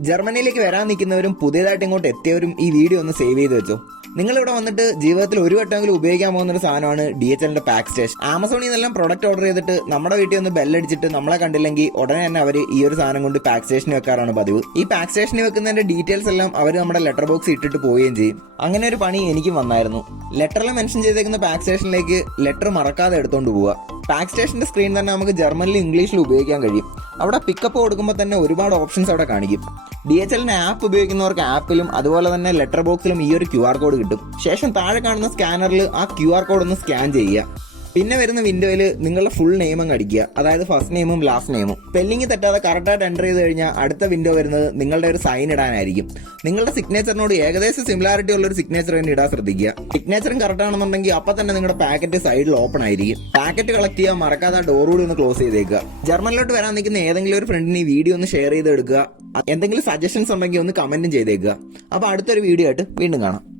ജർമ്മനിയിലേക്ക് വരാൻ നിൽക്കുന്നവരും പുതിയതായിട്ട് ഇങ്ങോട്ട് എത്തിയവരും ഈ വീഡിയോ ഒന്ന് സേവ് ചെയ്ത് വെച്ചോ. നിങ്ങളിവിടെ വന്നിട്ട് ജീവിതത്തിൽ ഒരു വട്ടമെങ്കിലും ഉപയോഗിക്കാൻ പോകുന്ന ഒരു സാധനമാണ് DHLന്റെ പാക്ക് സ്റ്റേഷൻ. ആമസോണിൽ നിന്നെല്ലാം പ്രൊഡക്റ്റ് ഓർഡർ ചെയ്തിട്ട് നമ്മുടെ വീട്ടിൽ ഒന്ന് ബെല്ലടിച്ചിട്ട് നമ്മളെ കണ്ടില്ലെങ്കിൽ ഉടനെ തന്നെ അവർ ഈ ഒരു സാധനം കൊണ്ട് പാക്ക് സ്റ്റേഷനിൽ വെക്കാറാണ് പതിവ്. ഈ പാക്ക് സ്റ്റേഷനിൽ വെക്കുന്നതിന്റെ ഡീറ്റെയിൽസ് എല്ലാം അവർ നമ്മുടെ ലെറ്റർ ബോക്സ് ഇട്ടിട്ട് പോവുകയും ചെയ്യും. അങ്ങനെ ഒരു പണി എനിക്കും വന്നായിരുന്നു. ലെറ്ററിൽ മെൻഷൻ ചെയ്തേക്കുന്ന പാക്ക് സ്റ്റേഷനിലേക്ക് ലെറ്റർ മറക്കാതെ എടുത്തോണ്ട് പോവുക. പാക്ക് സ്റ്റേഷന്റെ സ്ക്രീൻ തന്നെ നമുക്ക് ജർമ്മനിലും ഇംഗ്ലീഷിലും ഉപയോഗിക്കാൻ കഴിയും. അവിടെ പിക്കപ്പ് കൊടുക്കുമ്പോൾ തന്നെ ഒരുപാട് ഓപ്ഷൻസ് അവിടെ കാണിക്കും. DHLന്റെ ആപ്പ് ഉപയോഗിക്കുന്നവർക്ക് ആപ്പിലും അതുപോലെ തന്നെ ലെറ്റർ ബോക്സിലും ഈ ഒരു QR കോഡ് കിട്ടും. ശേഷം താഴെ കാണുന്ന സ്കാനറിൽ ആ QR കോഡ് ഒന്ന് സ്കാൻ ചെയ്യുക. പിന്നെ വരുന്ന വിൻഡോയിൽ നിങ്ങളുടെ ഫുൾ നെയിം അങ്ങ് അടിക്കുക. അതായത് ഫസ്റ്റ് നെയിമും ലാസ്റ്റ് നെയിമും. സ്പെല്ലിംഗ് തെറ്റാതെ കറക്റ്റായിട്ട് എൻ്റർ ചെയ്ത് കഴിഞ്ഞാൽ അടുത്ത വിൻഡോ വരുന്നത് നിങ്ങളുടെ ഒരു സൈൻ ഇടാനായിരിക്കും. നിങ്ങളുടെ സിഗ്നേച്ചറിനോട് ഏകദേശം സിമിലാരിറ്റി ഉള്ള ഒരു സിഗ്നേച്ചർ തന്നെ ഇടാൻ ശ്രദ്ധിക്കുക. സിഗ്നേച്ചറും കറക്റ്റ് ആണെന്നുണ്ടെങ്കിൽ അപ്പം തന്നെ നിങ്ങളുടെ പാക്കറ്റ് സൈഡിൽ ഓപ്പൺ ആയിരിക്കും. പാക്കറ്റ് കളക്ട് ചെയ്യാൻ മറക്കാതെ ഡോർ കൂടി ഒന്ന് ക്ലോസ് ചെയ്തേക്കുക. ജർമ്മനിലോട്ട് വരാൻ നിൽക്കുന്ന ഏതെങ്കിലും ഒരു ഫ്രണ്ടിന് ഈ വീഡിയോ ഒന്ന് ഷെയർ ചെയ്ത് എടുക്കുക. എന്തെങ്കിലും സജഷൻസ് ഉണ്ടെങ്കിൽ ഒന്ന് കമന്റും ചെയ്തേക്കുക. അപ്പോൾ അടുത്തൊരു വീഡിയോ ആയിട്ട് വീണ്ടും കാണാം.